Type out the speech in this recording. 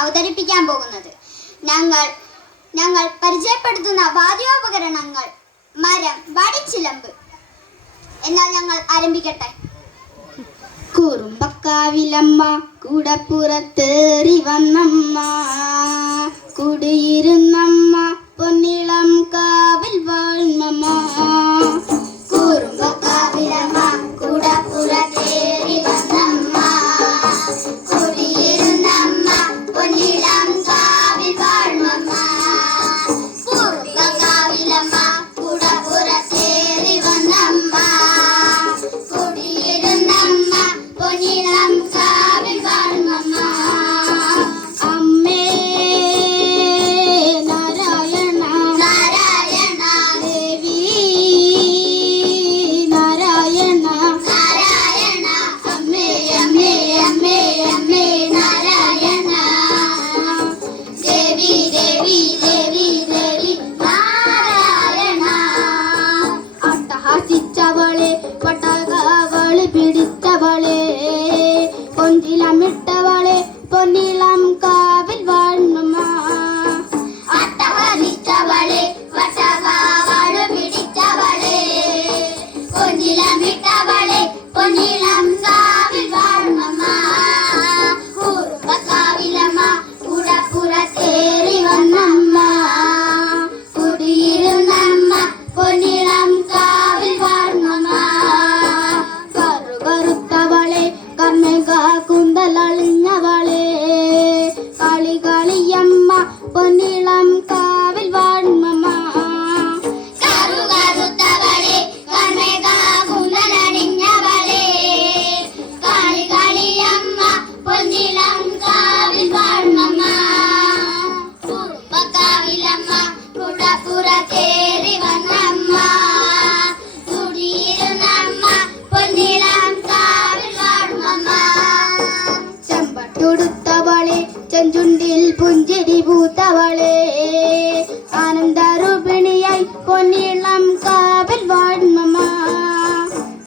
അവതരിപ്പിക്കാൻ പോകുന്നത്. ഞങ്ങൾ പരിചയപ്പെടുത്തുന്ന വാദ്യോപകരണങ്ങൾ മരം, വടിച്ചിലമ്പ്. എന്നാൽ ഞങ്ങൾ ആരംഭിക്കട്ടെ. കുറുമ്പക്കാവിലമ്മ കൂടപ്പുറത്തേറി വന്നമ്മ, കുടിയിരുന്നമ്മ പൊന്നിളം കാവിൽ വാഴ്ന്നമ്മ. കുറുമ്പക്കാവിലമ്മ കൂടപ്പുറത്തേറി വന്നമ്മ, കുടിയിരുന്നമ്മ പൊന്നിളം കാവിൽ വാഴ്ന്നമ്മ. കുറുമ്പക്കാവിലമ്മ കൂടപ്പുറത്തേറി വന്നമ്മ, കുടിയിരുന്നമ്മ പൊന്നിളം കാവിൽ വാഴ്ന്നമ്മ. അമ്മേ നാരായണ നാരായണ, ദേവി നാരായണ നാരായണ, അമ്മേ അമ്മേ അമ്മേ അമ്മേ നാരായണ, ദേവി ദേവി ദേവി ദേവി നാരായണ. അട്ടഹാസിച്ചവളെ, പട്ടകവള് പിടിച്ചവളെ, കൊഞ്ചിലമിട്ടവളെ പൊന്നിളം കാവിൽ വാഴ്ന്നമ്മ. അട്ടഹസിച്ചവളെ, പട്ടകവള് പിടിച്ചവളെ, കൊഞ്ചിലമിട്ടവളെ പൊന്നിളം കാവിൽ വാഴ്ന്നമ്മ. കുറുമ്പക്കാവിലമ്മ കൂടപ്പുറത്തേറി വന്നമ്മ, കുടിയിരുന്നമ്മ പൊന്നിളം കാവിൽ വാഴ്ന്നമ്മ. കറുകറുത്തവളെ, കർമ്മക കുന്തലളിഞ്ഞവളെ, കളികളിയമ്മ പൊന്നിളം കാവിൽ വാഴ്ന്നമ്മ. കറുകറുത്തവളെ, കർമ്മക കുന്തലണിഞ്ഞവളെ, കളികളിയമ്മ പൊന്നിളം കാവിൽ വാഴ്ന്നമ്മ. കുറുമ്പക്കാവിലമ്മ കൂടപ്പുറത്തേറി വന്നമ്മ, കുടിയിരുന്നമ്മ പൊന്നിളം കാവിൽ വാഴ്ന്നമ്മ. ചെമ്പട്ടുടുത്തവളെ, ചെഞ്ചുണ്ടിൽ പുഞ്ചിരി പൂത്തവളെ,